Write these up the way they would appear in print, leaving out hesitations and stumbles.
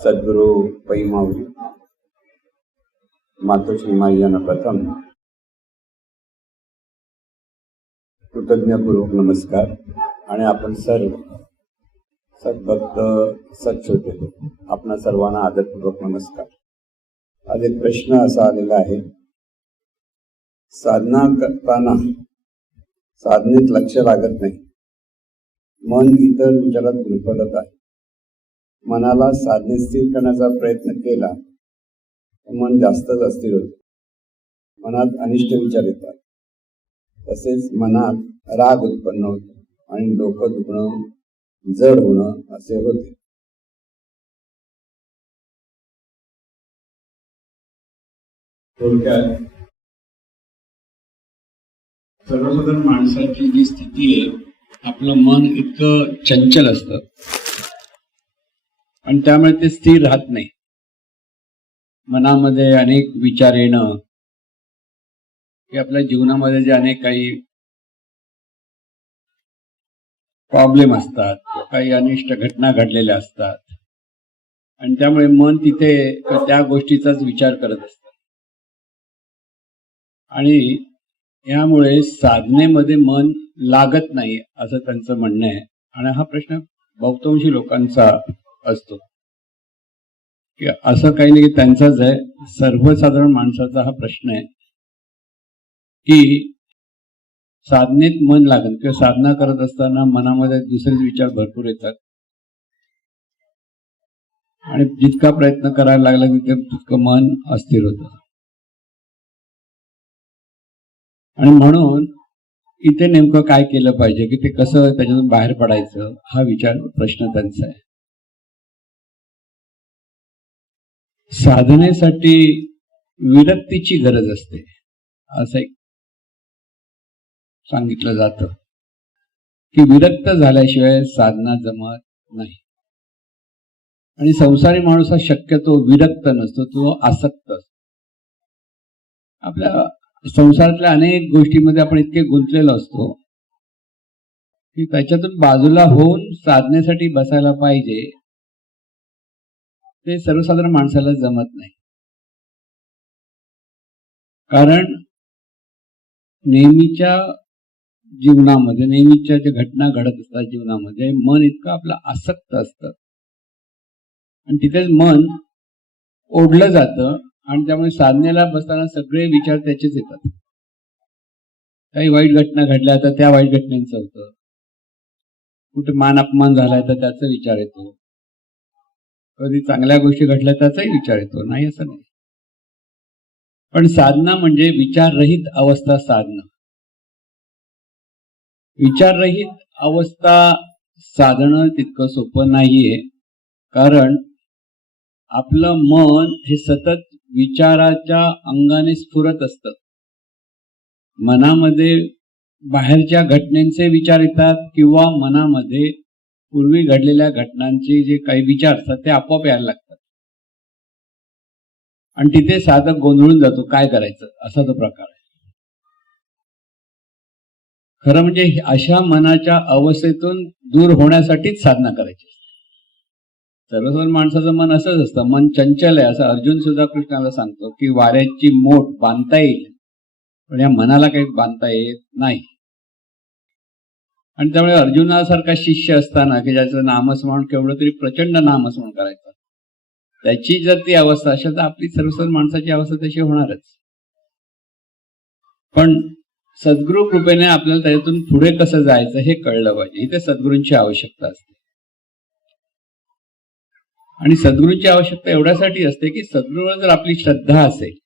सद्गुरु पैमावली मातोश्री माई यांना प्रथम कृतज्ञपूर्वक नमस्कार आणि आपण सर्व सद्भक्त सच्चोते आपणा सर्वांना आदरपूर्वक नमस्कार. आज एक प्रश्न असा आलेला आहे, साधना करताना साधनेत लक्ष लागत नाही, मन इतर विचारात गुरफटत आहे. मनाला साधने स्थिर करण्याचा प्रयत्न केला मन जास्तच अस्थिर होते. मनात अनिष्ट विचार येतात, तसेच मनात राग उत्पन्न होतो आणि डोकं दुखणं, जड होणं असे होते. थोडक्यात सर्वसाधारण माणसाची जी स्थिती आहे, आपलं मन इतकं चंचल असतं आणि त्यामुळे ते स्थिर राहत नाही. मनामध्ये अनेक विचार येणं, की आपल्या जीवनामध्ये जे अनेक काही प्रॉब्लेम असतात, काही अनिष्ट घटना घडलेल्या असतात आणि त्यामुळे मन तिथे त्या गोष्टीचाच विचार करत असतं आणि यामुळे साधनेमध्ये मन लागत नाही असं त्यांचं म्हणणं आहे. आणि हा प्रश्न बहुतांशी लोकांचा असतो की असं काही नाही की त्यांचाच आहे, सर्वसाधारण माणसाचा हा प्रश्न आहे की साधनेत मन लागेल किंवा साधना करत असताना मनामध्ये दुसरेच विचार भरपूर येतात आणि जितका प्रयत्न करायला लागला तितकं मन अस्थिर होतं. आणि म्हणून इथे नेमकं काय केलं पाहिजे, की ते कसं त्याच्यातून बाहेर पडायचं, हा प्रश्न त्यांचा आहे. साधनेसाठी विरक्तीची गरज असते असं एक सांगितलं जातं की विरक्त झाल्याशिवाय साधना जमत नाही. आणि संसारी माणूस हा शक्यतो विरक्त नसतो, तो आसक्त असतो. आपल्या संसारातल्या अनेक गोष्टीमध्ये आपण इतके गुंतलेलो असतो की त्याच्यातून बाजूला होऊन साधनेसाठी बसायला पाहिजे, ते सर्वसाधारण माणसाला जमत नाही. कारण नेहमीच्या जीवनामध्ये, नेहमीच्या ज्या घटना घडत असतात जीवनामध्ये, मन इतकं आपलं आसक्त असतं आणि तिथेच मन ओढलं जातं आणि त्यामुळे साधनेला बसताना सगळे विचार त्याचेच येतात. काही वाईट घटना घडल्या तर त्या वाईट घटनेचं होतं, कुठे मान अपमान झालाय तर त्याचा विचार येतो, कधी चांगल्या गोष्टी घडल्या त्याचाही विचार येतो, नाही असं नाही. पण साधना म्हणजे विचाररहित अवस्था साधणं. विचाररहित अवस्था साधणं तितकं सोपं नाहीये, कारण आपलं मन हे सतत विचाराच्या अंगाने स्फुरत असतं. मनामध्ये बाहेरच्या घटनेचे विचार येतात किंवा मनामध्ये पूर्वी घडलेल्या घटनांचे जे काही विचार असतात ते आपोआप यायला लागतात आणि तिथे साधक गोंधळून जातो, काय करायचं असा तो प्रकार आहे. खरं म्हणजे अशा मनाच्या अवस्थेतून दूर होण्यासाठीच साधना करायची. सर्वसाधारण माणसाचं मन असंच असतं, मन चंचल आहे असं अर्जुन सुद्धा कृष्णाला सांगतो की वाऱ्याची मोठ बांधता येईल पण या मनाला काही बांधता येत नाही. आणि त्यामुळे अर्जुनासारखा शिष्य असताना की ज्याचं नामस्मरण केवढं तरी प्रचंड नामस्मरण करायचं, त्याची जर ती अवस्था असेल तर आपली सर्वसाधारण माणसाची अवस्था तशी होणारच. पण सद्गुरु कृपेने आपल्याला त्याच्यातून पुढे कसं जायचं हे कळलं पाहिजे. इथे सद्गुरूंची आवश्यकता असते. आणि सद्गुरूंची आवश्यकता एवढ्यासाठी असते की सद्गुरूवर जर आपली श्रद्धा असेल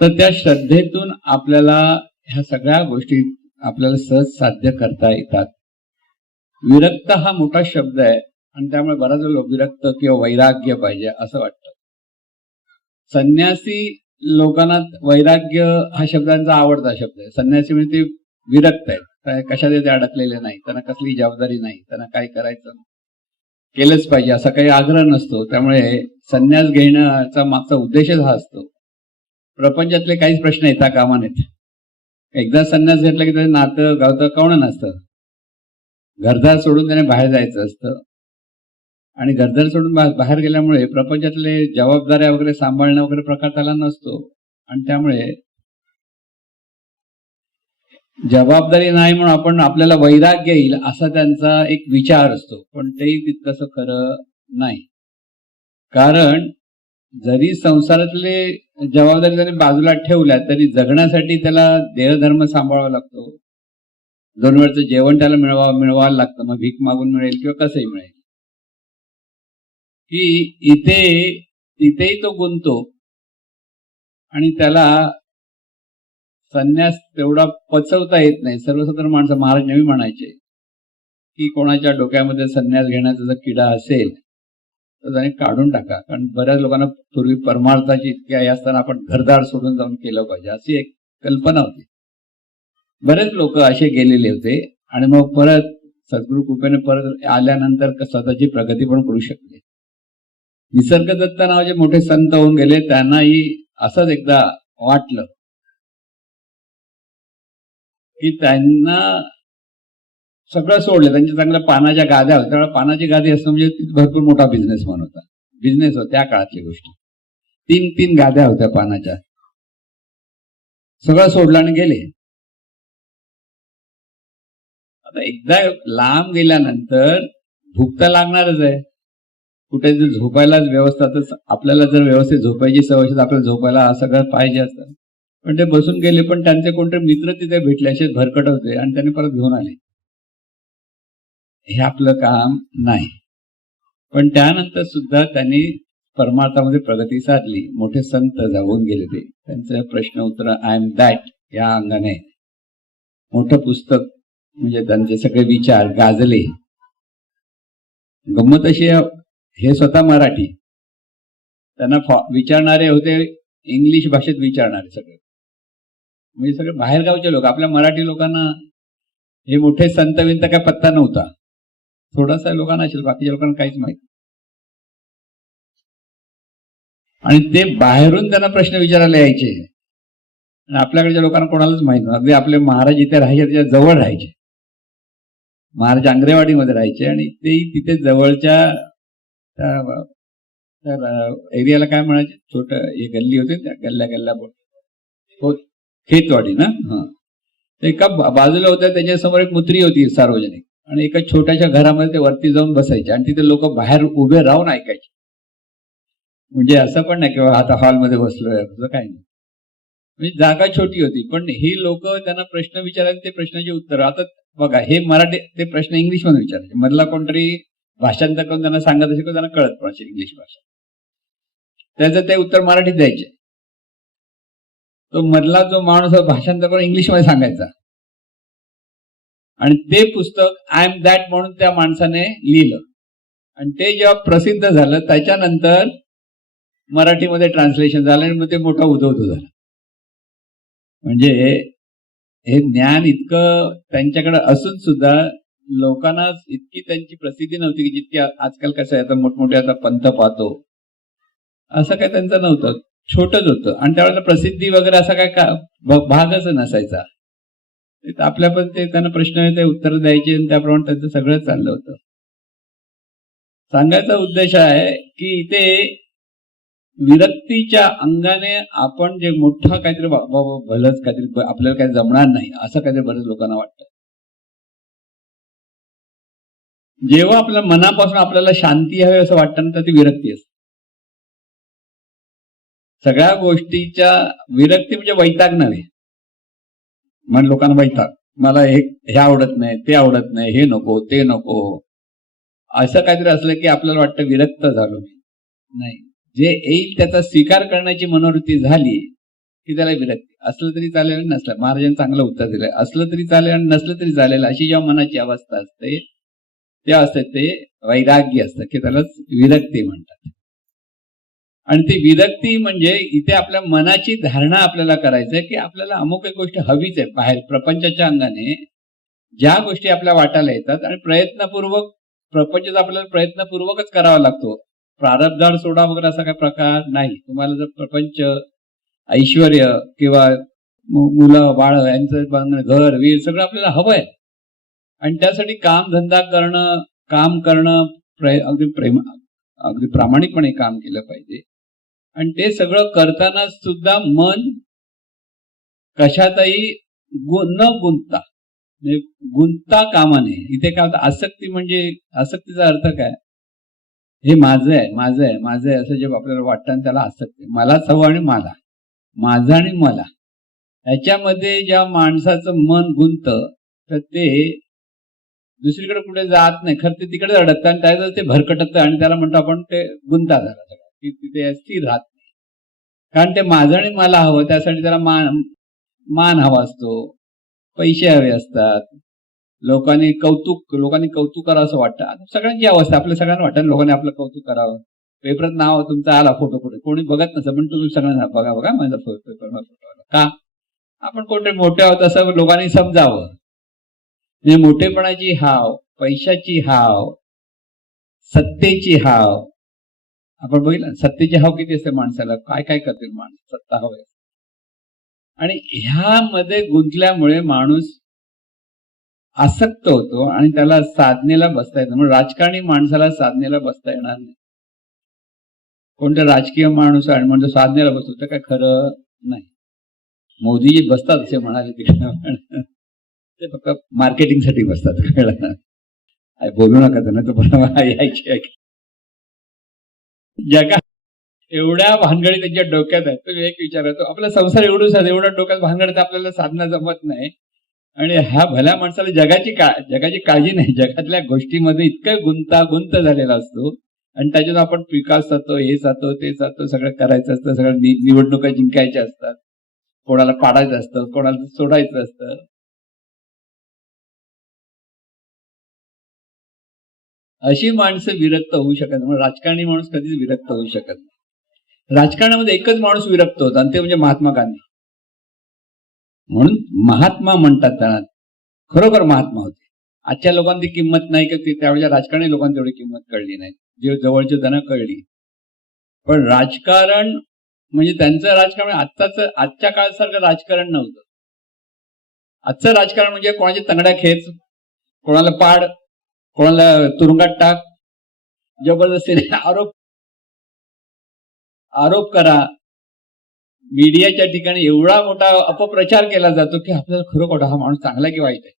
तर त्या श्रद्धेतून आपल्याला ह्या सगळ्या गोष्टी आपल्याला सहज साध्य करता येतात. विरक्त हा मोठा शब्द आहे आणि त्यामुळे बराच लोक विरक्त किंवा वैराग्य पाहिजे असं वाटतं. संन्यासी लोकांना वैराग्य हा शब्दांचा आवडता शब्द आहे. संन्यासी म्हणजे ते विरक्त आहेत, कशात ते अडकलेले नाही, त्यांना कसली जबाबदारी नाही, त्यांना काय करायचं केलंच पाहिजे असा काही आग्रह नसतो. त्यामुळे संन्यास घेण्याचा मागचा उद्देशच हा असतो. प्रपंचातले काहीच प्रश्न येता कामा नयेत. एकदा संन्यास घेतला की त्याचं नातं गावतं कोण नसतं, घरदार सोडून त्याने बाहेर जायचं असतं. आणि घरदार सोडून बाहेर गेल्यामुळे प्रपंचातले जबाबदाऱ्या वगैरे सांभाळणं वगैरे प्रकार त्याला नसतो, आणि त्यामुळे जबाबदारी नाही म्हणून आपण आपल्याला वैराग्य येईल असा त्यांचा एक विचार असतो, पण तेही तितकंसं खरं नाही. कारण जरी संसारातले जबाबदारी त्याने बाजूला ठेवल्या तरी जगण्यासाठी त्याला देहधर्म सांभाळावा लागतो. 2 वेळचं जेवण त्याला मिळवायला लागतं, मग भीक मागून मिळेल किंवा कसंही मिळेल. की तिथेही तो गुंतो आणि त्याला संन्यास तेवढा पचवता येत नाही. सर्वसाधारण माणसं महाराज नेहमी म्हणायचे की कोणाच्या डोक्यामध्ये संन्यास घेण्याचा जर किडा असेल तर त्याने काढून टाका. कारण बऱ्याच लोकांना पूर्वी परमार्थाची इतकी आई असताना आपण घरदार सोडून जाऊन केलं पाहिजे अशी एक कल्पना होती. बरेच लोक असे गेलेले होते आणि मग परत सद्गुरू कृपेने परत आल्यानंतर स्वतःची प्रगती पण करू शकले. निसर्गदत्त नावाचे मोठे संत होऊन गेले, त्यांनाही असंच एकदा वाटलं की त्यांना सगळं सोडलं. त्यांच्या चांगल्या पानाच्या गाद्या होत्या, त्यामुळे पानाची गादी असणं म्हणजे भरपूर मोठा बिझनेसमॅन होता. बिझनेस होता त्या काळातली गोष्टी. 3 गाद्या होत्या पानाच्या. सगळं सोडलं आणि गेले. आता एकदा लांब गेल्यानंतर भूक तर लागणारच आहे. कुठे जर झोपायलाच व्यवस्था, तर आपल्याला जर व्यवस्थित झोपायची सवय असेल आपल्याला झोपायला सगळं पाहिजे असतं. पण ते बसून गेले, पण त्यांचे कोणते मित्र तिथे भेटले असे भरकट होते आणि त्यांनी परत घेऊन आले. हे आपलं काम नाही. पण त्यानंतर सुद्धा त्यांनी परमार्थामध्ये प्रगती साधली. मोठे संत जाऊन गेले ते. त्यांचं प्रश्न उत्तर आय एम दॅट या अंगाने मोठं पुस्तक, म्हणजे त्यांचे सगळे विचार गाजले. गंमत अशी, हे स्वतः मराठी, त्यांना विचारणारे होते इंग्लिश भाषेत विचारणारे सगळे, म्हणजे सगळे बाहेरगावचे लोक. आपल्या मराठी लोकांना हे मोठे संत विंत काय पत्ता नव्हता. थोडासा लोकांना असेल, बाकीच्या लोकांना काहीच माहित. आणि ते बाहेरून त्यांना प्रश्न विचारायला यायचे आणि आपल्याकडच्या लोकांना कोणालाच माहित नव्हतं. अगदी आपले महाराज इथे राहायचे, त्याच्या जवळ राहायचे. महाराज आंग्रेवाडीमध्ये राहायचे आणि तेही तिथे जवळच्या एरियाला काय म्हणायचे, छोट हे गल्ली होते, त्या गल्ल्या हो, खेतवाडी ना. हा, एका बाजूला होत्या, त्याच्यासमोर एक मुत्री होती सार्वजनिक, आणि एका छोट्याशा घरामध्ये ते वरती जाऊन बसायचे आणि तिथे लोक बाहेर उभे राहून ऐकायचे. म्हणजे असं पण नाही किंवा आता हॉलमध्ये बसलोय असं काही नाही. म्हणजे जागा छोटी होती, पण ही लोक त्यांना प्रश्न विचारायचे, ते प्रश्नाची उत्तर. आता बघा, हे मराठी ते प्रश्न इंग्लिश मध्ये विचारायचे. मधला कोणतरी भाषांतर करून त्यांना सांगत असेल, त्यांना कळत पण असेल इंग्लिश भाषा, त्याचं ते उत्तर मराठीत द्यायचे. तो मधला जो माणूस भाषांतर करून इंग्लिशमध्ये सांगायचा. आणि ते पुस्तक आय एम दॅट म्हणून त्या माणसाने लिहिलं. आणि ते जेव्हा प्रसिद्ध झालं त्याच्यानंतर मराठीमध्ये ट्रान्सलेशन झालं आणि मग ते मोठा उदोउदो झाला. म्हणजे हे ज्ञान इतकं त्यांच्याकडे असून सुद्धा लोकांना इतकी त्यांची प्रसिद्धी नव्हती की जितकी आजकाल कसं आहे, आता मोठमोठे आता पंथ पाहतो, असं काय त्यांचं नव्हतं. छोटंच होतं. आणि त्यावेळेला प्रसिद्धी वगैरे असा काय भागच नसायचा. आपल्या पण ते त्यांना प्रश्न ते उत्तर द्यायचे आणि त्याप्रमाणे त्यांचं सगळं चाललं होतं. सांगायचा उद्देश आहे की इथे विरक्तीच्या अंगाने आपण जे मोठा काहीतरी भलंच काहीतरी आपल्याला काही जमणार नाही असं काहीतरी बरेच लोकांना वाटतं. जेव्हा आपल्या मनापासून आपल्याला शांती हवी असं वाटतं ना, तर ती विरक्ती असते. सगळ्या गोष्टीच्या विरक्ती म्हणजे वैताग नव्हे. मन लोकांना वैताग, मला हे आवडत नाही, ते आवडत नाही, हे नको, ते नको, असं काहीतरी असलं की आपल्याला वाटतं विरक्त झालो मी. नाही, जे येईल त्याचा स्वीकार करण्याची मनोवृत्ती झाली की त्याला विरक्ती. असलं तरी चालेल आणि नसलं, महाराजांनी चांगलं उत्तर दिलंय, असलं तरी चालेल आणि नसलं तरी चालेल, अशी जेव्हा मनाची अवस्था असते त्या अवस्थेत ते वैराग्य असतं, की त्यालाच विरक्ती म्हणतात. आणि ती विरक्ती म्हणजे इथे आपल्या मनाची धारणा आपल्याला करायचंय की आपल्याला अमुक एक गोष्ट हवीच आहे बाहेर प्रपंचाच्या अंगाने. ज्या गोष्टी आपल्या वाटायला येतात आणि प्रयत्नपूर्वक प्रपंच आपल्याला प्रयत्नपूर्वकच करावा लागतो. प्रारब्धार सोडा वगैरे असा काही प्रकार नाही. तुम्हाला जर प्रपंच, ऐश्वर्य किंवा मुलं बाळ यांचं घर वीर सगळं आपल्याला हवंय आणि त्यासाठी काम धंदा करणं, काम करणं, अगदी प्रामाणिकपणे काम केलं पाहिजे. आणि ते सगळं करताना सुद्धा मन कशातही न गुंतता, म्हणजे गुंतता कामा नये. इथे काय होतं, आसक्ती म्हणजे आसक्तीचा अर्थ काय, हे माझं आहे माझं आहे माझं आहे असं जे आपल्याला वाटतं आणि त्याला आसक्ती, मलाच हवं आणि मला, माझं आणि मला, ह्याच्यामध्ये ज्या माणसाचं मन गुंततं तर ते दुसरीकडे कुठे जात नाही, खरं ते तिकडे अडकतं आणि त्याचं ते भरकटतं आणि त्याला म्हणतो आपण ते गुंता झाला सगळा, की तिथे स्थिर राहत नाही. कारण ते माझं आणि मला हवं, त्यासाठी त्याला मान हवा असतो, पैसे हवे असतात, लोकांनी कौतुक करावं असं वाटतं. आता सगळ्यांची अवस्था, आपल्या सगळ्यांना वाटतं लोकांनी आपलं कौतुक करावं. पेपरात नाव तुमचा आला, फोटो कोणी बघत नसतं, पण तुम्ही सगळ्यांना बघा बघा माझा पेपर आला का, आपण कोठे मोठे आहोत असं लोकांनी समजावं. म्हणजे मोठेपणाची हाव, पैशाची हाव, सत्तेची हाव, आपण बघितलं सत्तेची हाव किती असते माणसाला, काय काय करतील माणसं, सत्ता हवी. आणि ह्यामध्ये गुंतल्यामुळे माणूस आसक्त होतो आणि त्याला साधनेला बसता येतं. म्हणून राजकारणी माणसाला साधनेला बसता येणार नाही. कोणत्या राजकीय माणूस आहे म्हणजे साधनेला बसतो तर काय खरं नाही. मोदीजी बसतात असे म्हणाले तिकडे, ते फक्त मार्केटिंगसाठी बसतात. कळलं, बोलू नका त्यांना, तो पण यायची. जगात एवढ्या भानगडी त्यांच्या डोक्यात आहेत. तुम्ही एक विचारतो, आपला संसार एवढ्या डोक्यात भानगडीत आपल्याला साधना जमत नाही. आणि ह्या भल्या माणसाला जगाची काळजी नाही, जगातल्या गोष्टीमध्ये इतकं गुंतागुंत झालेला असतो आणि त्याच्यात आपण विकास जातो, हे जातो, ते जातो, सगळं करायचं असतं, सगळं निवडणुका जिंकायच्या असतात, कोणाला पाडायचं असतं, कोणाला सोडायचं असतं. अशी माणसं विरक्त होऊ शकत नाही. राजकारणी माणूस कधीच विरक्त होऊ शकत नाही. राजकारणामध्ये एकच माणूस विरक्त होता आणि ते म्हणजे महात्मा गांधी. म्हणून महात्मा म्हणतात त्यांना, खरोखर महात्मा होते. आजच्या लोकांना ती किंमत नाही, की त्यावेळेच्या राजकारणी लोकांना तेवढी किंमत कळली नाही, जे जवळचे त्यांना कळली. पण राजकारण म्हणजे त्यांचं राजकारण आजच्या काळासारखं राजकारण नव्हतं. आजचं राजकारण म्हणजे कोणाची तंगड्या खेच, कोणाला पाड, कोणाला तुरुंगात टाक, जबरदस्तीने आरोप करा. मीडियाच्या ठिकाणी एवढा मोठा अपप्रचार केला जातो की आपल्याला खरोखर हा माणूस चांगला की वाईट आहे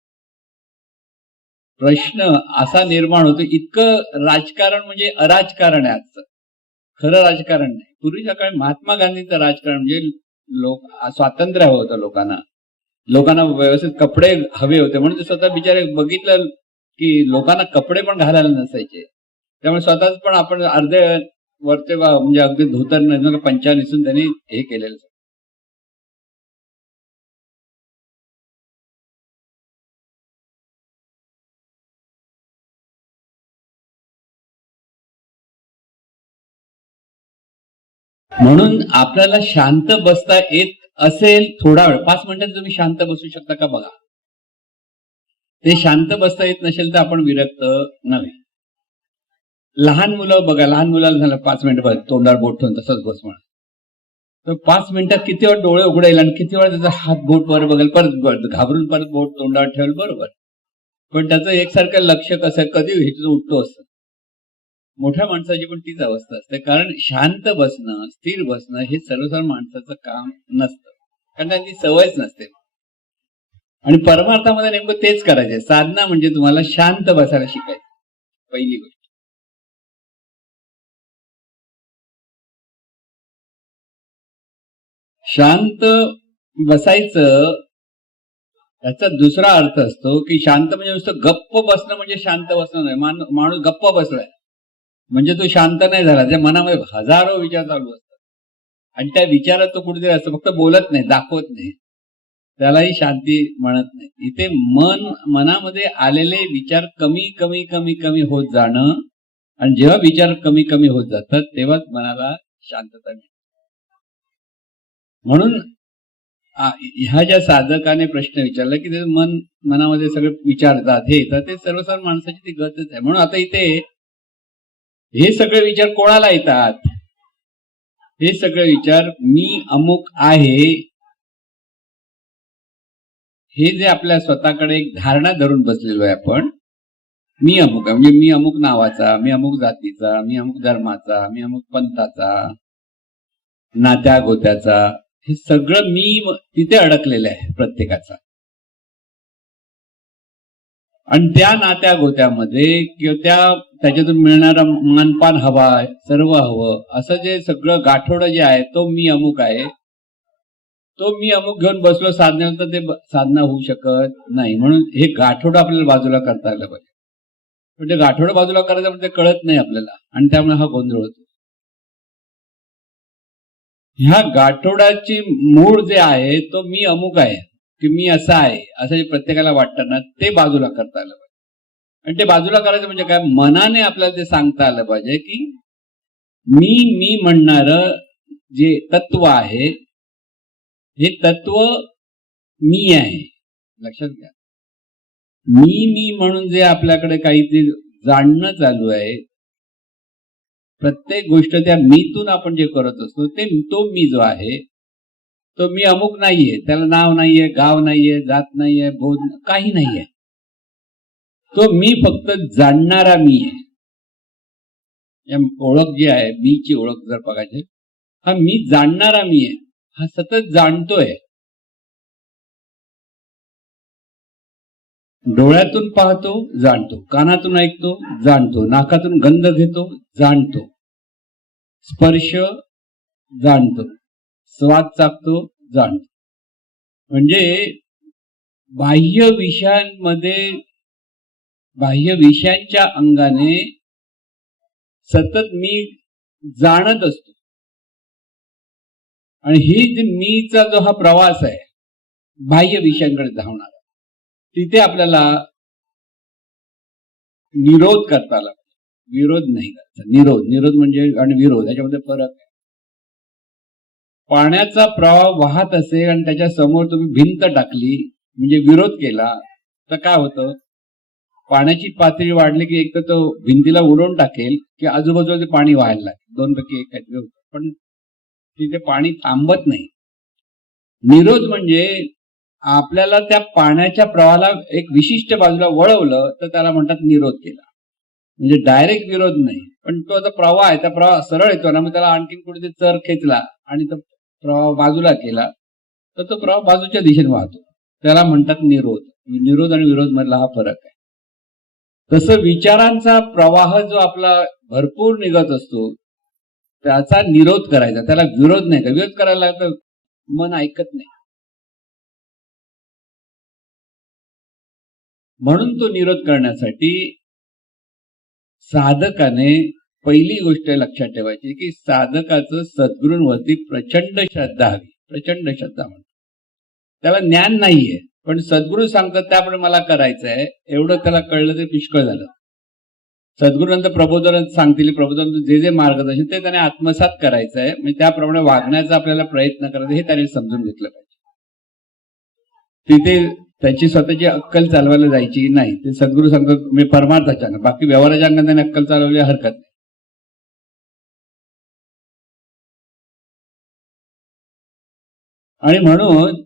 प्रश्न असा निर्माण होतो. इतकं राजकारण म्हणजे अराजकारण आहे आजचं, खरं राजकारण नाही. पूर्वीच्या काळी महात्मा गांधींचं राजकारण म्हणजे स्वातंत्र्य हवं होतं लोकांना व्यवस्थित कपडे हवे होते, म्हणून ते स्वतः बिचारे बघितलं की लोकांना कपडे पण घालायला नसायचे, त्यामुळे स्वतःच पण आपण अर्धे वरचे म्हणजे अगदी धोतर पंचा निसून त्यांनी हे केलेलं. म्हणून आपल्याला शांत बसता येत असेल थोडा वेळ, 5 मिनिटात तुम्ही शांत बसू शकता का बघा. ते शांत बसता येत नसेल तर आपण विरक्त नव्हे. लहान मुलं बघा, लहान मुलाला झालं 5 मिनिटं तोंडावर बोट ठेवून तसंच बस म्हणा, तर 5 मिनिटात किती वेळ डोळे उघडेल आणि किती वेळा त्याचा हात बोट वर बघेल, परत घाबरून परत बोट तोंडावर ठेवेल, बरोबर. पण त्याचं एकसारखं लक्ष कसं कधी हिचं उठतो असतं. मोठ्या माणसाची पण तीच अवस्था असते, कारण शांत बसणं, स्थिर बसणं हे सर्वसाधारण माणसाचं काम नसतं, कारण त्यांची सवयच नसते. आणि परमार्थामध्ये नेमकं तेच करायचंय. साधना म्हणजे तुम्हाला शांत बसायला शिकायचं, पहिली गोष्ट. शांत बसायचं याचा दुसरा अर्थ असतो की शांत म्हणजे नुसतं गप्प बसणं म्हणजे शांत बसणं नाही. माणूस गप्प बसलाय म्हणजे तो शांत नाही झाला. त्या मनामध्ये हजारो विचार चालू असतात आणि त्या विचारात तो कुठेतरी असतो, फक्त बोलत नाही, दाखवत नाही, त्यालाही शांती म्हणत नाही. इथे मनामध्ये आलेले विचार कमी कमी कमी कमी होत जाणं, आणि जेव्हा विचार कमी कमी होत जातात तेव्हाच मनाला शांतता मिळते. म्हणून ह्या ज्या साधकाने प्रश्न विचारला की ते मनामध्ये सगळे विचारतात, हे येतात, ते सर्वसाधारण माणसाची ती गतच आहे. म्हणून आता इथे हे सगळे विचार कोणाला येतात? हे सगळे विचार मी अमुक आहे हे जे आपल्या स्वतःकडे एक धारणा धरून बसलेलो आहे आपण, मी अमुक आहे म्हणजे मी अमुक नावाचा, मी अमुक जातीचा, मी अमुक धर्माचा, मी अमुक पंथाचा, नात्या गोत्याचा, हे सगळं मी तिथे अडकलेलं आहे प्रत्येकाचा. आणि त्या नात्या गोत्यामध्ये किंवा त्याच्यातून मिळणारा मानपान हवा, सर्व हवं, असं जे सगळं गाठोडं जे आहे तो मी अमुक आहे. तो मी अमुक घेऊन बसलो साधण्याला तर ते साधना होऊ शकत नाही. म्हणून हे गाठोडं आपल्याला बाजूला करता आलं पाहिजे. पण ते गाठोडं बाजूला करायचं म्हणजे ते कळत नाही आपल्याला आणि त्यामुळे हा गोंधळ होतो. ह्या गाठोडाची मूळ जे आहे तो मी अमुक आहे की मी असा आहे असं जे प्रत्येकाला वाटतं ना, ते बाजूला करता आलं पाहिजे. आणि ते बाजूला करायचं म्हणजे काय, मनाने आपल्याला ते सांगता आलं पाहिजे की मी म्हणणारं जे तत्व आहे हे तत्व मी आहे. लक्षात घ्या, मी म्हणून जे आपल्याकडे काही ते जाणणं चालू आहे, प्रत्येक गोष्ट त्या मीतून आपण जे करत असतो ते तो मी जो आहे तो मी अमुक नाहीये. त्याला नाव नाहीये, गाव नाहीये, जात नाहीये, बोध काही नाहीये. तो मी फक्त जाणणारा मी आहे. या ओळख जी आहे, मीची ओळख जर बघायची, हा मी जाणणारा मी आहे. हा सतत जाणतोय. डोळ्यातून पाहतो, जाणतो. कानातून ऐकतो, जाणतो. नाकातून गंध घेतो, जाणतो. स्पर्श जाणतो. स्वाद चाखतो, जाणतो. म्हणजे बाह्य विषयांच्या अंगाने सतत मी जाणत असतो. आणि ही जी मीचा जो हा प्रवास आहे बाह्य विषयांकडे धावणारा, तिथे आपल्याला निरोध करता आला. विरोध नाही करायचा, निरोध म्हणजे आणि विरोध याच्यामध्ये फरक आहे. पाण्याचा प्रवाह वाहत असेल आणि त्याच्या समोर तुम्ही भिंत टाकली म्हणजे विरोध केला तर काय होतं, पाण्याची पातळी वाढली की एक तर तो भिंतीला उडवून टाकेल की आजूबाजूला ते पाणी व्हायला लागेल. दोनपैकी एक काहीतरी होतं. पण तिथे पाणी थांबत नाही. निरोध म्हणजे आपल्याला त्या पाण्याच्या प्रवाहाला एक विशिष्ट बाजूला वळवलं तर त्याला म्हणतात निरोध केला. म्हणजे डायरेक्ट विरोध नाही, पण तो आता प्रवाह आहे, त्या प्रवाह सरळ येतो ना, मग त्याला आणखीन कुठे चर खेचला आणि तो प्रवाह बाजूला केला तर तो प्रवाह बाजूच्या दिशेने वाहतो. त्याला म्हणतात निरोध. निरोध आणि विरोध मधला हा फरक आहे. तसं विचारांचा प्रवाह जो आपला भरपूर निघत असतो त्याचा निरोध करायचा, त्याला विरोध नाही. विरोध करायला लागतं, मन ऐकत नाही. म्हणून तो निरोध करण्यासाठी साधकाने पहिली गोष्ट लक्षात ठेवायची की साधकाचं सद्गुरूंवरती प्रचंड श्रद्धा हवी. प्रचंड श्रद्धा म्हणतो. त्याला ज्ञान नाहीये पण सद्गुरू सांगतात त्याप्रमाणे मला करायचं आहे एवढं त्याला कळलं ते पुष्कळ झालं. सद्गुरूनंतर प्रबोधन सांगतील, प्रबोधन जे जे मार्गदर्शन ते त्याने आत्मसात करायचं आहे. म्हणजे त्याप्रमाणे वागण्याचा आपल्याला प्रयत्न करायचा हे त्याने समजून घेतलं पाहिजे. तिथे त्याची स्वतःची अक्कल चालवायला जायची नाही. ते सद्गुरू सांगतात मी परमार्थाच्या, बाकी व्यवहाराच्या अंगाने त्याने अक्कल चालवली हरकत नाही. आणि म्हणून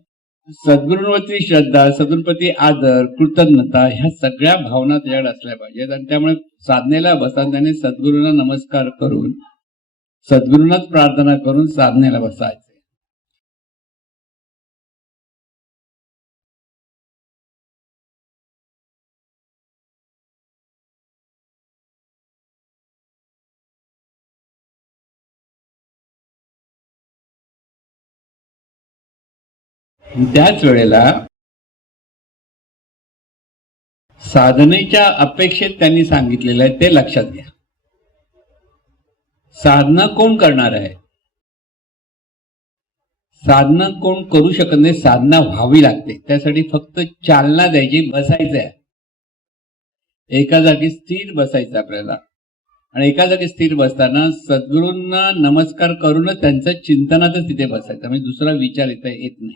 सद्गुरूंवरती श्रद्धा, सद्गुरूंप्रती आदर, कृतज्ञता ह्या सगळ्या भावना त्याच्याकडे असल्या पाहिजेत. आणि त्यामुळे साधनेला बसताना सद्गुरूंना नमस्कार करून, सद्गुरूंनाच प्रार्थना करून साधनेला बसायचे. त्याच वेळेला साधनेच्या अपेक्षेत त्यांनी सांगितलेलं आहे ते लक्षात घ्या. साधना कोण करणार आहे? साधना कोण करू शकत नाही. साधना व्हावी लागते. त्यासाठी फक्त चालना द्यायची, बसायचं आहे. एका जागी स्थिर बसायचं आपल्याला. आणि एका जागी स्थिर बसताना सद्गुरूंना नमस्कार करूनच त्यांचं चिंतनातच तिथे बसायचं. म्हणजे दुसरा विचार इथे येत नाही.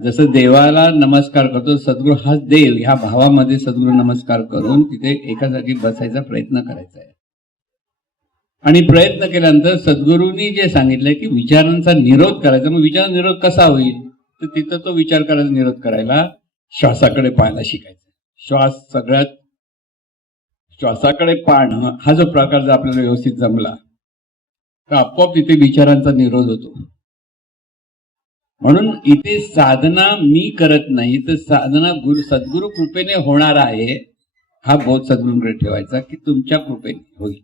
जसं देवाला नमस्कार करतो, सद्गुरू हाच देव ह्या भावामध्ये सद्गुरू नमस्कार करून तिथे एका जागी बसायचा प्रयत्न करायचा आहे. आणि प्रयत्न केल्यानंतर सद्गुरूंनी जे सांगितलंय की विचारांचा निरोध करायचा. मग विचारांचा निरोध कसा होईल? तर तिथं तो विचार करायचा, निरोध करायला श्वासाकडे पाहायला शिकायचं. श्वास सगळ्यात श्वासाकडे पाहणं हा जो प्रकार जर आपल्याला व्यवस्थित जमला तर आपोआप तिथे विचारांचा निरोध होतो. म्हणून इथे साधना मी करत नाही, तर साधना सद्गुरु कृपेने होणार आहे हा बोध सद्गुरूंकडे ठेवायचा की तुमच्या कृपेने होईल.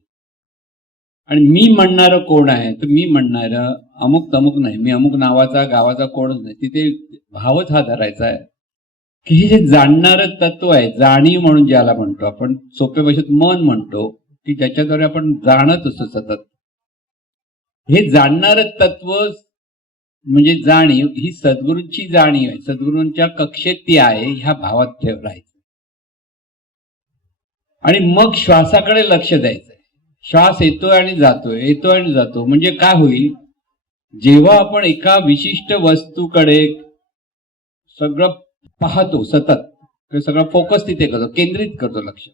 आणि मी म्हणणारं कोण आहे, तर मी म्हणणारं अमुक तमुक नाही, मी अमुक नावाचा गावाचा कोणच नाही. तिथे भावच हा धरायचा आहे की हे जे जाणणारं तत्व आहे, जाणीव म्हणून ज्याला म्हणतो आपण, सोप्या भाषेत मन म्हणतो, की ज्याच्याद्वारे आपण जाणत असतो सतत. हे जाणणारं तत्व म्हणजे जाणीव ही सद्गुरूंची जाणीव आहे, सद्गुरूंच्या कक्षेत ती आहे, ह्या भावात राहायचं. आणि मग श्वासाकडे लक्ष द्यायचंय. श्वास येतोय आणि जातोय, येतोय आणि जातो. म्हणजे काय होईल, जेव्हा आपण एका विशिष्ट वस्तूकडे सगळं पाहतो सतत, सगळं फोकस तिथे करतो, केंद्रित करतो लक्ष,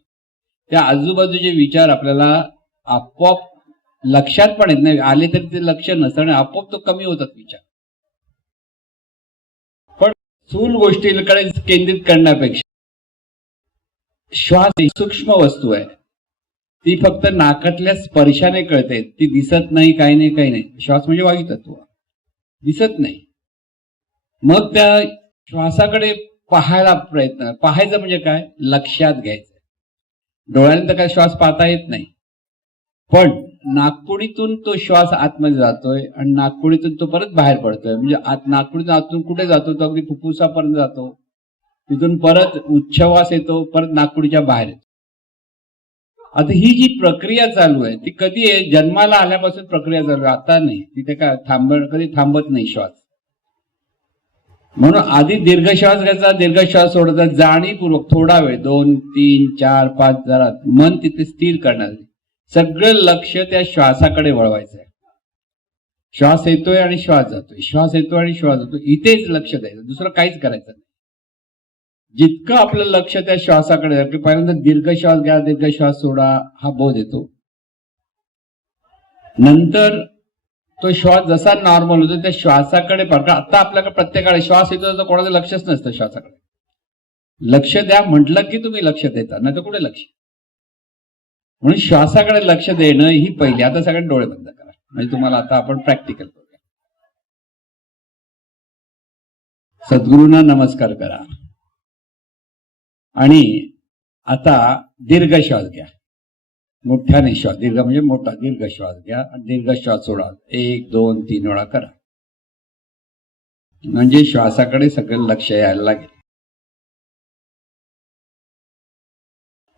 त्या आजूबाजूचे विचार आपल्याला आपोआप लक्षात पण येत नाही, आले तरी ते लक्ष नसतं आणि आपोआप तो कमी होतात विचार. पण स्थूल गोष्टीकडे केंद्रित करण्यापेक्षा श्वास ही सूक्ष्म वस्तू आहे, ती फक्त नाकातल्या स्पर्शाने कळते, ती दिसत नाही, काही नाही, काही नाही. श्वास म्हणजे वायू तत्व दिसत नाही. मग त्या श्वासाकडे पाहायला प्रयत्न, पाहायचं म्हणजे काय, लक्षात घ्यायचं. डोळ्याने तर काय श्वास पाहता येत नाही, पण नाकपुडीतून तो श्वास आतमध्ये जातोय आणि नाकपुडीतून तो परत बाहेर पडतोय. म्हणजे नाकपुडीतून आतून कुठे जातो, तो अगदी फुफ्फुसापर्यंत जातो, तिथून परत उच्छवास येतो, परत नाकपुडीच्या बाहेर येतो. आता ही जी प्रक्रिया चालू आहे ती कधी आहे, जन्माला आल्यापासून प्रक्रिया चालू आहे, आता नाही. तिथे काय कधी थांबत नाही श्वास. म्हणून आधी दीर्घ श्वास घ्यायचा, दीर्घ श्वास सोडायचा, जाणीवपूर्वक थोडा वेळ, 2, 3, 4, 5 जरा मन तिथे स्थिर करणार, सगळं लक्ष त्या श्वासाकडे वळवायचं आहे. श्वास येतोय आणि श्वास जातोय, श्वास येतोय आणि श्वास जातोय, इथेच लक्ष द्यायचं, दुसरं काहीच करायचं नाही. जितकं आपलं लक्ष त्या श्वासाकडे, पहिल्यांदा दीर्घ श्वास घ्या, दीर्घ श्वास सोडा, हा बोध येतो. नंतर तो श्वास जसा नॉर्मल होतो त्या श्वासाकडे पडका. आता आपल्याकडे प्रत्येकाकडे श्वास येतो तर कोणाचं लक्षच नसतं श्वासाकडे. लक्ष द्या म्हटलं की तुम्ही लक्ष देता, नाही तर कुठे लक्ष. म्हणून श्वासाकडे लक्ष देणं ही पहिली. आता सगळे डोळे बंद करा, म्हणजे तुम्हाला आता आपण प्रॅक्टिकल करूया. सद्गुरूंना नमस्कार करा आणि आता दीर्घ श्वास घ्या, मोठ्याने श्वास, दीर्घ म्हणजे मोठा, दीर्घ श्वास घ्या आणि दीर्घ श्वास सोडा. 1, 2, 3 वेळा करा, म्हणजे श्वासाकडे सगळं लक्ष यायला लागेल.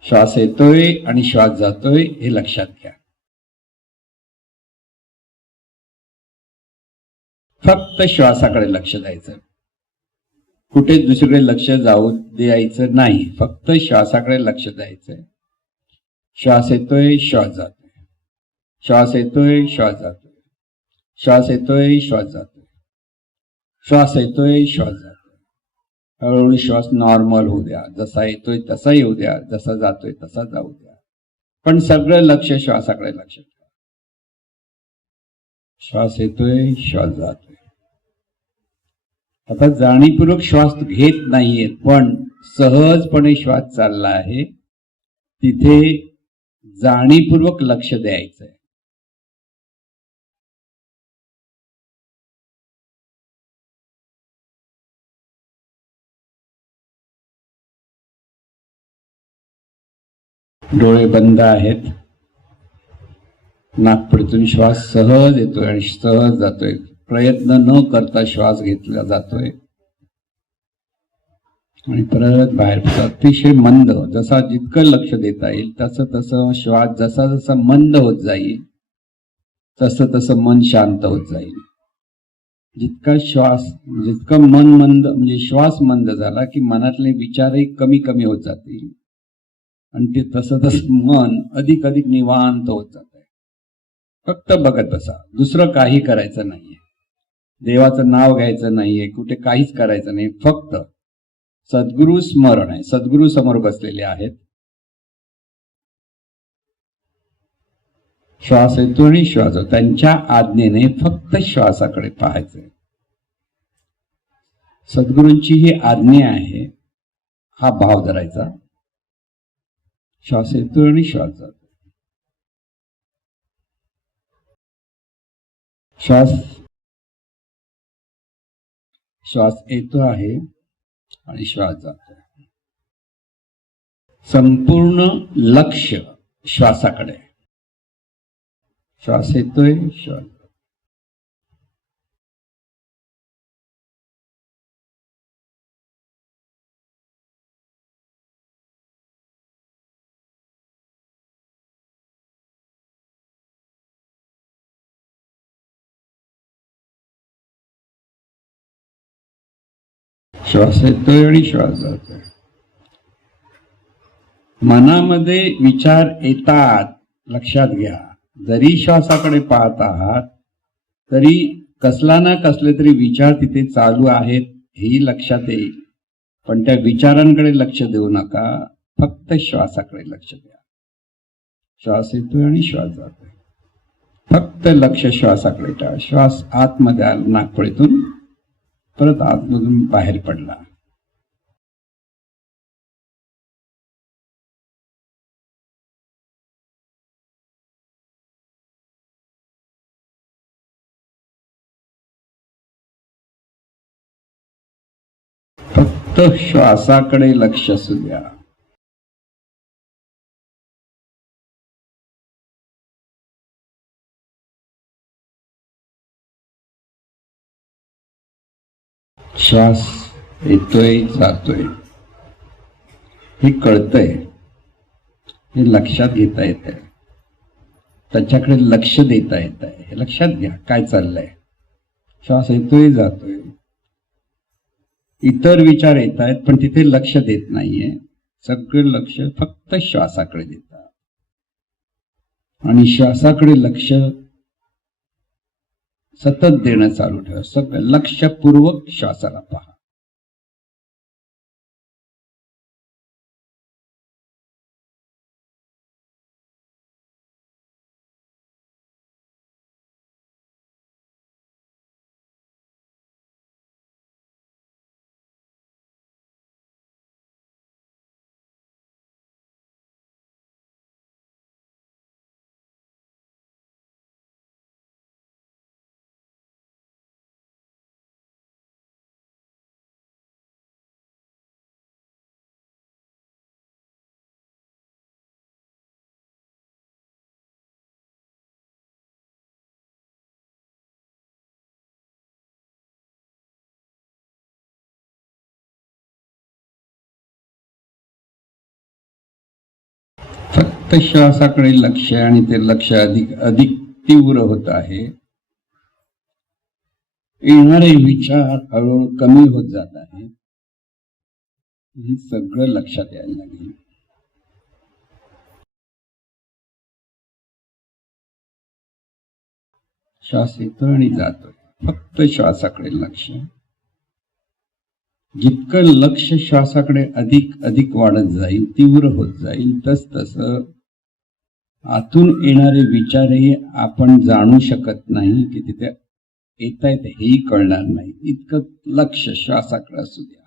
श्वास येतोय आणि श्वास जातोय हे लक्षात घ्या. फक्त श्वासाकडे लक्ष द्यायचं, कुठे दुसरीकडे लक्ष जाऊ द्यायचं नाही, फक्त श्वासाकडे लक्ष द्यायचंय. श्वास येतोय, श्वास जातोय, श्वास येतोय, श्वास जातोय, श्वास येतोय, श्वास जातोय, श्वास येतोय, श्वास जातोय. हळूहळू श्वास नॉर्मल होऊ द्या, जसा येतोय तसा येऊ द्या, जसा जातोय तसा जाऊ द्या, पण सगळं लक्ष श्वासाकडे लक्ष द्या. श्वास येतोय, श्वास जातोय. आता जाणीवपूर्वक श्वास घेत नाहीये, पण सहजपणे श्वास चालला आहे, तिथे जाणीवपूर्वक लक्ष द्यायचंय. डोळे बंद आहेत, नाकपुडीतून श्वास सहज येतोय आणि सहज जातोय, प्रयत्न न करता श्वास घेतला जातोय आणि परत बाहेर पडतो. अतिशय मंद, जसा जितकं लक्ष देता येईल तसं तसं श्वास जसा जसा मंद होत जाईल तसं तसं मन शांत होत जाईल. जितकं मन मंद म्हणजे श्वास मंद झाला की मनातले विचारही कमी कमी होत जातील आणि ते तसं तसं मन अधिक अधिक निवांत होत जात आहे. फक्त बघत बसा, दुसरं काही करायचं नाहीये, देवाचं नाव घ्यायचं नाहीये, कुठे काहीच करायचं नाही, फक्त सद्गुरु स्मरण आहे. सद्गुरु समोर बसलेले आहेत, श्वास येतो आणि श्वास, त्यांच्या आज्ञेने फक्त श्वासाकडे पाहायचंय. सद्गुरूंची ही आज्ञा आहे, हा भाव धरायचा. श्वास येतो आणि श्वास जातो. श्वास येतो आहे आणि श्वास जातो. संपूर्ण लक्ष श्वासाकडे. श्वास येतोय, श्वास. श्वास येतोय आणि श्वास जातोय. मनामध्ये विचार येतात, लक्षात घ्या. जरी श्वासाकडे पाहत आहात तरी कसला ना कसले तरी विचार तिथे चालू आहेत हेही लक्षात येईल. पण त्या विचारांकडे लक्ष देऊ नका, फक्त श्वासाकडे लक्ष द्या. श्वास येतोय आणि श्वास जातोय. फक्त लक्ष श्वासाकडे ठेवा. श्वास आतमध्ये आला नाकपुडीतून, परत आतमधून बाहेर पडला. फक्त श्वासाकडे लक्ष असू द्या. श्वास येतोय, जातोय हे कळतंय, हे लक्षात घेता येत आहे, त्याच्याकडे लक्ष देता येत आहे. हे लक्षात घ्या काय चाललंय. श्वास येतोय, जातोय. इतर विचार येत आहेत पण तिथे लक्ष देत नाहीये. सगळे लक्ष फक्त श्वासाकडे देतात आणि श्वासाकडे लक्ष सतत देणं चालू ठेवा. सगळं लक्षपूर्वक श्वासाला पहा. फक्त श्वासाकडे लक्ष आणि ते लक्ष अधिक अधिक तीव्र होत आहे. येणारे विचार हळूहळू कमी होत जात आहेत. हे सगळं लक्षात यायला लागेल. श्वास येतो आणि जातोय. फक्त श्वासाकडे लक्ष. जितकं लक्ष श्वासाकडे अधिक अधिक वाढत जाईल, तीव्र होत जाईल, तस आतून येणारे विचारही आपण जाणू शकत नाही की तिथे येत आहेत हेही कळणार नाही. इतकं लक्ष श्वासाकडे असू द्या.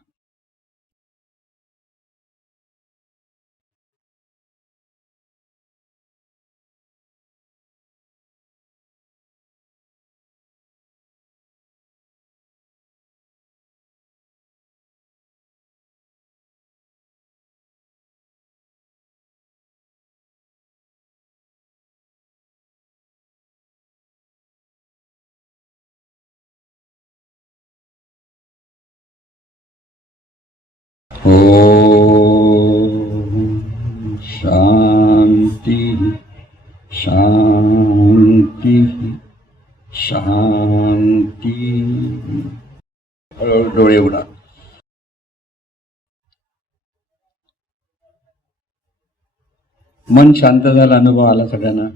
ओम शांती शांती शांती. हळूहळू डोळे उघडा. मन शांत झालं. अनुभव आला सगळ्यांना.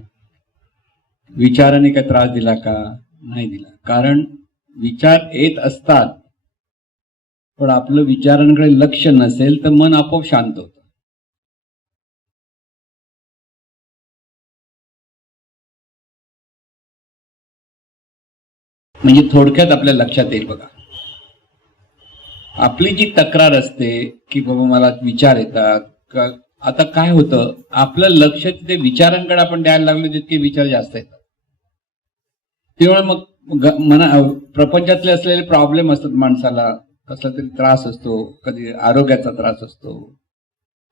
विचाराने काय त्रास दिला का? नाही दिला. कारण विचार येत असतात पण आपलं विचारांकडे लक्ष नसेल तर मन आपोआप शांत होतं. म्हणजे थोडक्यात आपल्या लक्षात येईल बघा. आपली जी तक्रार असते की बाबा मला विचार येतात, आता काय होतं, आपलं लक्ष तिथे विचारांकडे आपण द्यायला लागलो जितके विचार जास्त येतात. त्यामुळे मग प्रपंचातले असलेले प्रॉब्लेम असतात, माणसाला कसला तरी त्रास असतो, कधी आरोग्याचा त्रास असतो,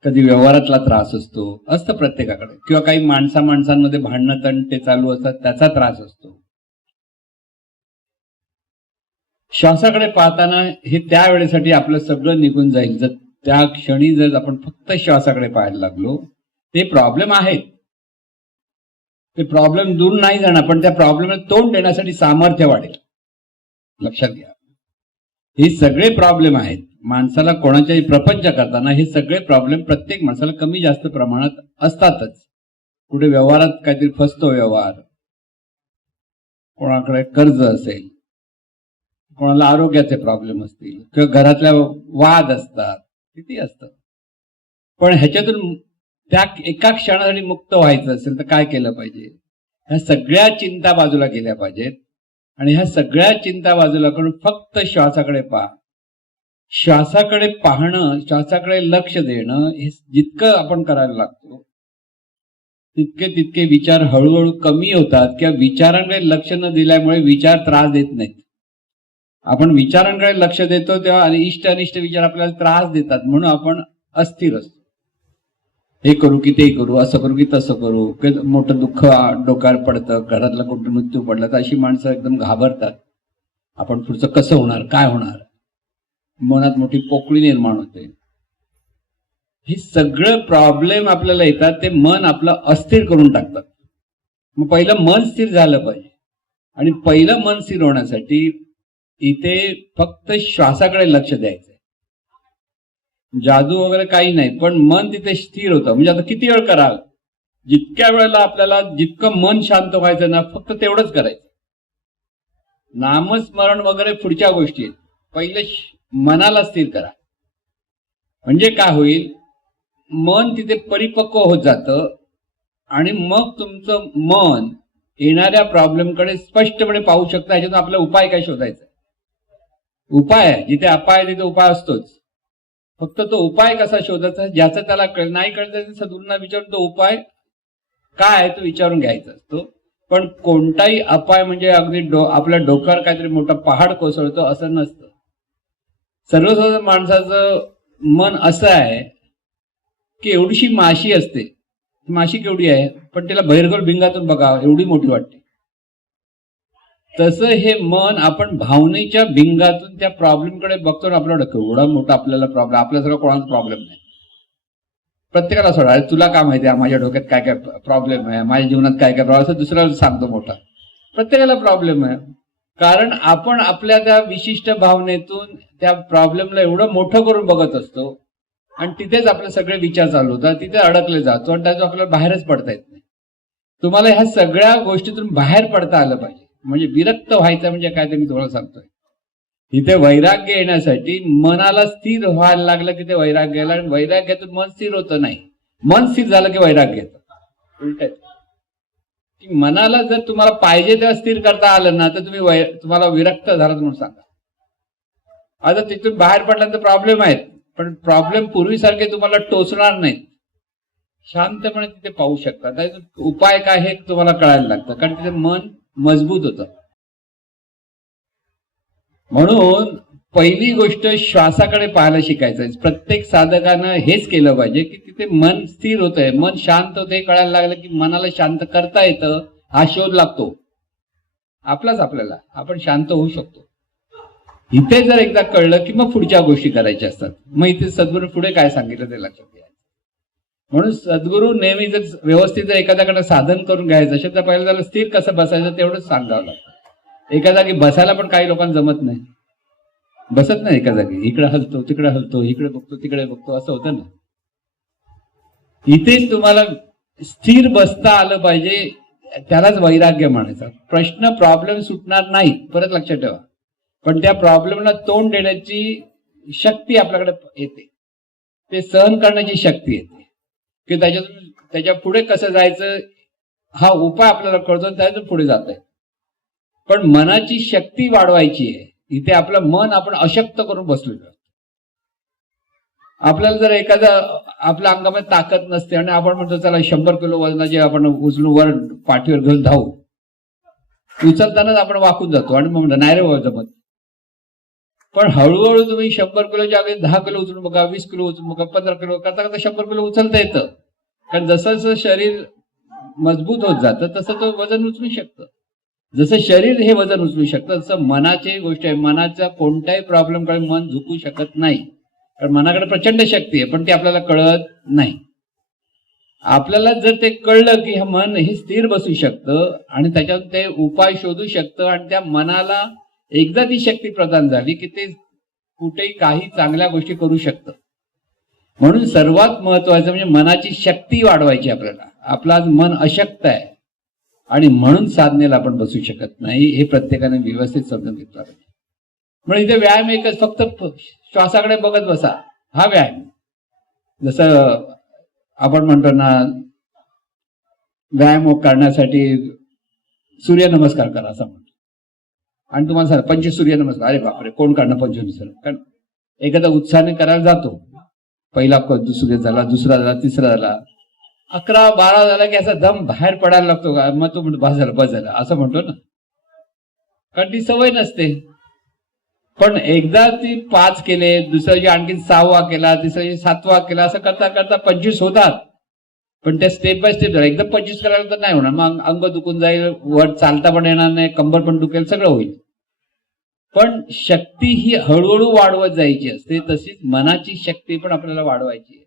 कधी व्यवहारातला त्रास असतं प्रत्येकाकडे, किंवा काही माणसांमध्ये भांडणं तंटे चालू असतात त्याचा त्रास असतो. श्वासाकडे पाहताना हे त्या वेळेसाठी आपलं सगळं निघून जाईल. जर त्या क्षणी जर आपण फक्त श्वासाकडे पाहायला लागलो, ते प्रॉब्लेम आहेत, ते प्रॉब्लेम दूर नाही जाणार, पण त्या प्रॉब्लेमला तोंड देण्यासाठी सामर्थ्य वाढेल. लक्षात घ्या, हे सगळे प्रॉब्लेम आहेत. माणसाला कोणाच्याही प्रपंच करताना हे सगळे प्रॉब्लेम प्रत्येक माणसाला कमी जास्त प्रमाणात असतातच. कुठे व्यवहारात काहीतरी फसतो व्यवहार, कोणाकडे कर्ज असेल, कोणाला आरोग्याचे प्रॉब्लेम असतील, किंवा घरातल्या वाद असतात, किती असतं. पण ह्याच्यातून त्या एका क्षणासाठी मुक्त व्हायचं असेल तर काय केलं पाहिजे? ह्या सगळ्या चिंता बाजूला गेल्या पाहिजेत, आणि ह्या सगळ्या चिंता बाजूला करून फक्त श्वासाकडे पहा. श्वासाकडे पाहणं, श्वासाकडे लक्ष देणं, हे जितकं आपण करायला लागतो तितके विचार हळूहळू कमी होतात, किंवा विचारांकडे लक्ष न दिल्यामुळे विचार त्रास देत नाहीत. आपण विचारांकडे लक्ष देतो तेव्हा इष्ट अनिष्ट विचार आपल्याला त्रास देतात, म्हणून आपण अस्थिर असतो. हे करू की ते करू, असं करू की तसं करू, मोठं दुःख डोक्यावर पडतं, घरातला कुठं मृत्यू पडला तर अशी माणसं एकदम घाबरतात. आपण पुढचं कसं होणार, काय होणार, मनात मोठी पोकळी निर्माण होते. हे सगळं प्रॉब्लेम आपल्याला येतात, ते मन आपलं अस्थिर करून टाकतात. मग पहिलं मन स्थिर झालं पाहिजे, आणि पहिलं मन स्थिर होण्यासाठी इथे फक्त श्वासाकडे लक्ष द्यायचं. जादू वगैरे काही नाही, पण मन तिथे स्थिर होतं. म्हणजे आता किती वेळ कराल, जितक्या वेळेला आपल्याला जितकं मन शांत व्हायचं ना, फक्त तेवढंच करायचं. नामस्मरण वगैरे पुढच्या गोष्टी आहेत, पहिले मनाला स्थिर करा. म्हणजे काय होईल, मन तिथे परिपक्व होत जातं, आणि मग तुमचं मन येणाऱ्या प्रॉब्लेमकडे स्पष्टपणे पाहू शकतं. ह्याच्यातून आपला उपाय काय शोधायचा? उपाय आहे, जिथे अपाय तिथे उपाय असतोच. फक्त तो उपाय कसा शोधायचा, ज्याचं त्याला नाही कळतं सद्गुरूंना विचारून तो उपाय काय आहे तो विचारून घ्यायचा असतो. पण कोणताही अपाय म्हणजे अगदी आपल्या डोक्यावर काहीतरी मोठा पहाड कोसळतो असं नसतं. सर्वसाधारण माणसाचं मन असं आहे की एवढीशी माशी असते, माशी केवढी आहे, पण तिला बहिरगोल भिंगातून बघा एवढी मोठी वाटते. तसं हे मन आपण भावनेच्या भिंगातून त्या प्रॉब्लेमकडे बघतो, आपल्याला एवढा मोठा आपल्याला प्रॉब्लेम, आपल्यासारखा कोणाचा प्रॉब्लेम नाही. प्रत्येकाला सोडा, अरे तुला काय माहिती आहे माझ्या डोक्यात काय काय प्रॉब्लेम आहे, माझ्या जीवनात काय काय प्रॉब्लेम, असं दुसऱ्याला सांगतो मोठा. प्रत्येकाला प्रॉब्लेम आहे, कारण आपण आपल्या त्या विशिष्ट भावनेतून त्या प्रॉब्लेमला एवढं मोठं करून बघत असतो, आणि तिथेच आपले सगळे विचार चालू होतात, तिथे अडकले जातो, आणि त्यातून आपल्याला बाहेरच पडता येत नाही. तुम्हाला ह्या सगळ्या गोष्टीतून बाहेर पडता आलं पाहिजे. म्हणजे विरक्त व्हायचं म्हणजे काय ते मी तुम्हाला सांगतोय. इथे वैराग्य येण्यासाठी मनाला स्थिर व्हायला लागलं की ते वैराग्य येईल, आणि वैराग्यातून मन स्थिर होतं नाही, मन स्थिर झालं की वैराग्य येतं. उलट की मनाला जर तुम्हाला पाहिजे तेव्हा स्थिर करता आलं ना, तर तुम्हाला विरक्त झालं म्हणून सांगा. आता तिथून बाहेर पडल्यानंतर प्रॉब्लेम आहेत, पण प्रॉब्लेम पूर्वीसारखे तुम्हाला टोचणार नाहीत. शांतपणे तिथे पाहू शकता. उपाय काय हे तुम्हाला कळायला लागतं, कारण तिथे मन मजबूत होतं. म्हणून पहिली गोष्ट श्वासाकडे पाहायला शिकायचं. प्रत्येक साधकानं हेच केलं पाहिजे की तिथे मन स्थिर होतंय, मन शांत होतंय, कळायला लागलं की मनाला शांत करता येतं, हा शोध लागतो आपलाच आपल्याला, आपण शांत होऊ शकतो. इथे जर एकदा कळलं की मग पुढच्या गोष्टी करायच्या असतात. मग इथे सद्गुरू पुढे काय सांगितलं ते लक्षात घ्यायचं. म्हणून सद्गुरू नेहमी जर व्यवस्थित जर एखाद्याकडे साधन करून घ्यायचं असेल तर पहिलं त्याला स्थिर कसं बसायचं तेवढंच सांगावं लागतं. एका जागी बसायला पण काही लोकांना जमत नाही, बसत नाही एका जागी, इकडे हलतो तिकडे हलतो, इकडे बघतो तिकडे बघतो, असं होतं ना. इथे तुम्हाला स्थिर बसता आलं पाहिजे, त्यालाच वैराग्य म्हणायचं. प्रश्न प्रॉब्लेम सुटणार नाही, परत लक्षात ठेवा, पण त्या प्रॉब्लेमला तोंड देण्याची शक्ती आपल्याकडे येते, ते सहन करण्याची शक्ती येते, की त्याच्यातून त्याच्या पुढे कसं जायचं हा उपाय आपल्याला कळतो, त्यातून पुढे जात आहे. पण मनाची शक्ती वाढवायची आहे. इथे आपलं मन आपण अशक्त करून बसलेलो. आपल्याला जर एखादा आपल्या अंगामध्ये ताकद नसते आणि आपण म्हणतो चला 100 किलो वजनाचे आपण उचलून वर पाठीवर घेऊन धावू, उचलतानाच आपण वाकून जातो आणि मग म्हणतो नाही रे बाबा जमत. पण हळूहळू तुम्ही 100 किलोच्या ऐवजी 10 किलो उचलून बघा, 20 किलो उचलून बघा, 15 किलो करता करता 100 किलो उचलता येतं. कारण जसं जसं शरीर मजबूत होत जातं तसं तो वजन उचलू शकतं. जसं शरीर हे वजन उचलू शकतं तसं मनाची गोष्ट आहे. मनाचा कोणत्याही प्रॉब्लेमकडे मन झुकू शकत नाही. कारण मनाकडे प्रचंड शक्ती आहे पण ती आपल्याला कळत नाही. आपल्याला जर ते कळलं की हे मन हे स्थिर बसू शकतं आणि त्याच्यात ते उपाय शोधू शकतं आणि त्या मनाला एकदा ती शक्ती प्रदान झाली की ते कुठेही काही चांगल्या गोष्टी करू शकतं. म्हणून सर्वात महत्वाचं म्हणजे मनाची शक्ती वाढवायची आपल्याला. आपलं आज मन अशक्त आहे आणि म्हणून साधनेला आपण बसू शकत नाही. हे प्रत्येकाने व्यवस्थित समजून घेतलं पाहिजे. म्हणजे इथे व्यायाम एकच, फक्त श्वासाकडे बघत बसा, हा व्यायाम. जसं आपण म्हणतो ना व्यायाम करण्यासाठी सूर्यनमस्कार करा असं म्हणतो आणि तुम्हाला सांगा 25 सूर्यनमस्कार, अरे बापरे कोण करणार 25? कारण एखादा उत्साहाने करायला जातो, पहिला सूर्य झाला, दुसरा झाला, तिसरा झाला, 11-12 झाला की असा दम बाहेर पडायला लागतो का, मग तो म्हणतो बस झाला असं म्हणतो ना, कारण ती सवय नसते. पण एकदा ती 5 केले, दुसऱ्या दिवशी आणखी 6वा केला, तिसऱ्या दिवशी 7वा केला, असं करता करता 25 होतात. पण त्या स्टेप बाय स्टेप झाला. एकदम 25 करायला तर नाही होणार, मग अंग दुखून जाईल, वर चालता पण येणार नाही, कंबर पण दुखेल, सगळं होईल. पण शक्ती ही हळूहळू वाढवत जायची असते. तशीच मनाची शक्ती पण आपल्याला वाढवायची आहे.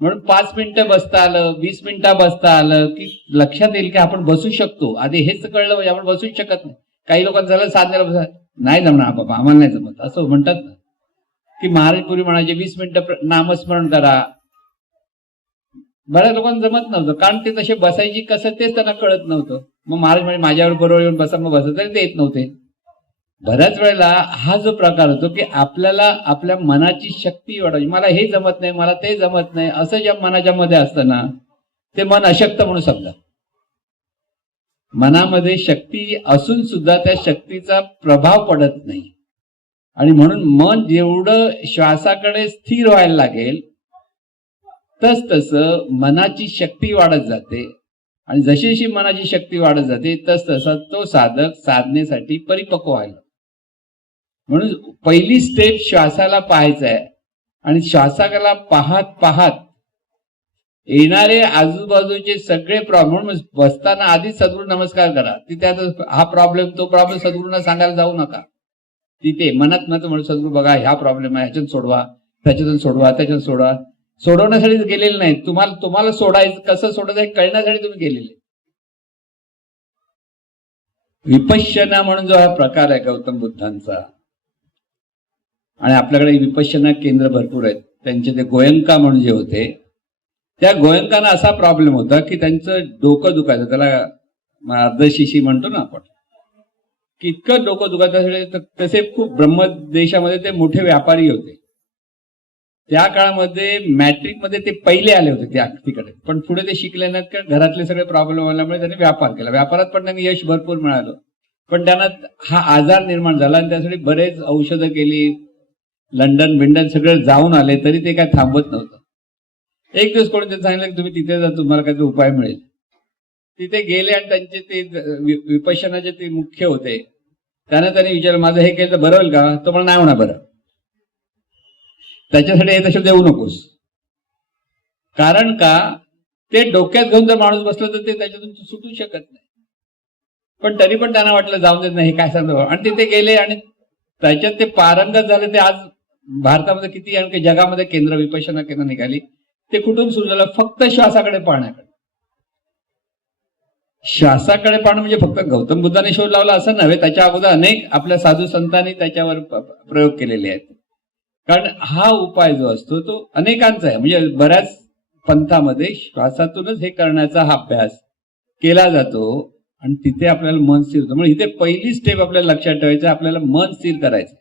म्हणून 5 मिनिटं बसता आलं, 20 मिनिटं बसता आलं की लक्षात येईल की आपण बसू शकतो. आधी हेच कळलं म्हणजे आपण बसूच शकत नाही. काही लोकांचं झालं साधनेला बसा, नाही जमणार बाबा आम्हाला नाही जमत असं म्हणतात ना. की महाराज पूर्वी म्हणायचे 20 मिनिटं नामस्मरण करा. बऱ्याच लोकांना जमत नव्हतं कारण ते तसे बसायची कसं तेच त्यांना कळत नव्हतं. मग महाराज म्हणजे माझ्यावर बरोबर येऊन बसा, मग बसा, तरी ते येत नव्हते. बऱ्याच वेळेला हा जो प्रकार होतो की आपल्याला आपल्या मनाची शक्ती वाढवायची. मला हे जमत नाही, मला ते जमत नाही असं ज्या मनाच्या मध्ये असतं ना, ते मन अशक्त म्हणून समजा. मनामध्ये शक्ती असून सुद्धा त्या शक्तीचा प्रभाव पडत नाही. आणि म्हणून मन जेवढं श्वासाकडे स्थिर व्हायला लागेल तसं मनाची शक्ती वाढत जाते. आणि जशी जशी मनाची शक्ती वाढत जाते तसा तो साधक साधनेसाठी परिपक्व व्हायला. म्हणून पहिली स्टेप श्वासाला पाहायचा आहे आणि श्वासाला पाहत पाहत येणारे आजूबाजूचे सगळे प्रॉब्लेम, बसताना आधीच सद्गुरू नमस्कार करा. तिथे हा प्रॉब्लेम तो प्रॉब्लेम सद्गुरूंना सांगायला जाऊ नका. तिथे मनात म्हणून सद्गुरू बघा हा प्रॉब्लेम आहे, ह्याच्यातून सोडवा, त्याच्यातून सोडवा, त्याच्यातून सोडवा. सोडवण्यासाठी गेलेले नाही, तुम्हाला सोडायचं कसं सोडायचं हे कळण्यासाठी तुम्ही गेलेले. विपश्यना म्हणून जो हा प्रकार आहे गौतम बुद्धांचा, आणि आपल्याकडे विपश्यना केंद्र भरपूर आहेत. त्यांचे ते गोयंका म्हणून जे होते, त्या गोयंकांना असा प्रॉब्लेम होता की त्यांचं डोकं दुखायचं, त्याला अर्धशिशी म्हणतो ना आपण, की इतकं डोकं दुखायचं. तसे खूप ब्रह्मदेशामध्ये ते मोठे व्यापारी होते. त्या काळामध्ये मॅट्रिकमध्ये ते पहिले आले होते त्या तिकडे. पण पुढे ते शिकले नाहीत कारण घरातले सगळे प्रॉब्लेम आल्यामुळे त्यांनी व्यापार केला. व्यापारात पण त्यांनी यश भरपूर मिळालं. पण त्यांना हा आजार निर्माण झाला आणि त्यासाठी बरेच औषधं केली, लंडन बिंडन सगळे जाऊन आले, तरी ते काय थांबत नव्हतं. एक दिवस कोणी त्यांनी सांगितलं की तुम्ही तिथे जा, तुम्हाला काहीतरी उपाय मिळेल. तिथे गेले आणि त्यांचे ते विपश्यनाचे ते मुख्य होते. त्यांनी विचारलं माझं हे केलं तर बरं होईल का? तो मला नाही होणार बरं, त्याच्यासाठी हे तसे देऊ नकोस. कारण का ते डोक्यात घेऊन जर माणूस बसलं तर ते त्याच्यातून सुटू शकत नाही. पण तरी पण त्यांना वाटलं जाऊन देत नाही, काय सांगतो. आणि तिथे गेले आणि त्याच्यात ते पारंगत झाले. ते आज भारतामध्ये किती आणि जगामध्ये केंद्र विपश्यना केंद्र निघाली. ते कुठून सुरू झालं? फक्त श्वासाकडे पाहण्याकडे. श्वासाकडे पाहणं म्हणजे फक्त गौतम बुद्धाने शोध लावला असं नव्हे, त्याच्या अगोदर अनेक आपल्या साधू संतांनी त्याच्यावर प्रयोग केलेले आहेत. कारण हा उपाय जो असतो तो अनेकांचा आहे. म्हणजे बऱ्याच पंथामध्ये श्वासातूनच हे करण्याचा हा अभ्यास केला जातो आणि तिथे आपल्याला मन स्थिर होतं. म्हणजे इथे पहिली स्टेप आपल्याला लक्षात ठेवायचं, आपल्याला मन स्थिर करायचं.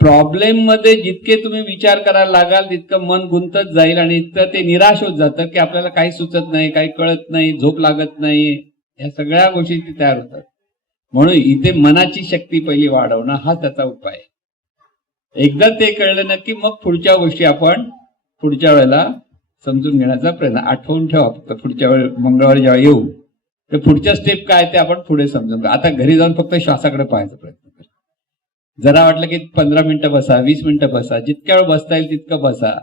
प्रॉब्लेम मध्ये जितके तुम्ही विचार करायला लागाल तितकं मन गुंतत जाईल आणि इतकं ते निराश होत जातं की आपल्याला काही सुचत नाही, काही कळत नाही, झोप लागत नाही, ह्या सगळ्या गोष्टी तयार होतात. म्हणून इथे मनाची शक्ती पहिली वाढवणं हा त्याचा उपाय आहे. एकदा ते कळलं ना की मग पुढच्या गोष्टी आपण पुढच्या वेळेला समजून घेण्याचा प्रयत्न. आठवून ठेवा फक्त पुढच्या वेळी मंगळवारी जेव्हा येऊ तर पुढच्या स्टेप काय ते आपण पुढे समजून घेऊ. आता घरी जाऊन फक्त श्वासाकडे पाहायचा प्रयत्न करा. जरा वाटलं की 15 मिनिटं बसा, 20 मिनिटं बसा, जितक्या वेळ बसता येईल तितकं बसा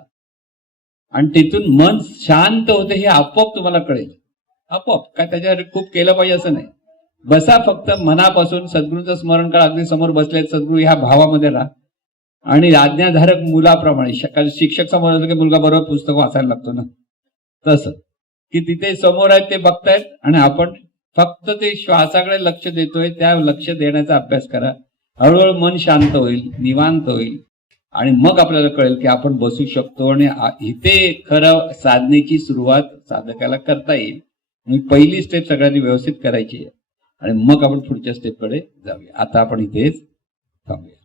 आणि तिथून मन शांत होते हे आपोआप तुम्हाला कळेल. आपोआप काय त्याच्यावर खूप केलं पाहिजे असं नाही. बसा फक्त मनापासून सद्गुरूंचं स्मरण करा. अगदी समोर बसले सद्गुरू ह्या भावामध्ये राहा आणि आज्ञाधारक मुलाप्रमाणे शिक्षक समोर असलं की मुलगा बरोबर पुस्तक वाचायला लागतो ना, तसं की तिथे समोर आहेत ते बघतायत आणि आपण फक्त ते श्वासाकडे लक्ष देतोय. त्या लक्ष देण्याचा अभ्यास करा. हळूहळू मन शांत होईल, निवांत होईल आणि मग आपल्याला कळेल की आपण बसू शकतो आणि इथे खरं साधनेची सुरुवात साधकाला करता येईल. मग पहिली स्टेप सगळ्यांनी व्यवस्थित करायची आहे आणि मग आपण पुढच्या स्टेपकडे जाऊया. आता आपण इथेच थांबूया.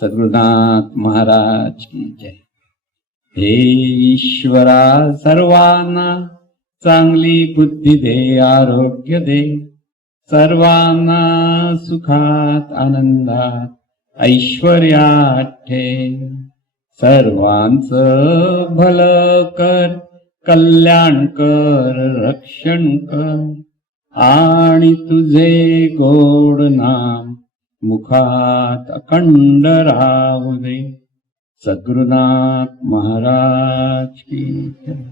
सद्गुरुनाथ महाराज की जय. हे ईश्वरा सर्वांना चांगली बुद्धी दे, आरोग्य दे, सर्वांना सुखात आनंदात ऐश्वर्यात ठे. सर्वांचं भलं कर, कल्याण कर, रक्षण कर आणि तुझे गोड नाम मुखात अखंड राहू दे. सद्गुरुनाथ महाराज की जय.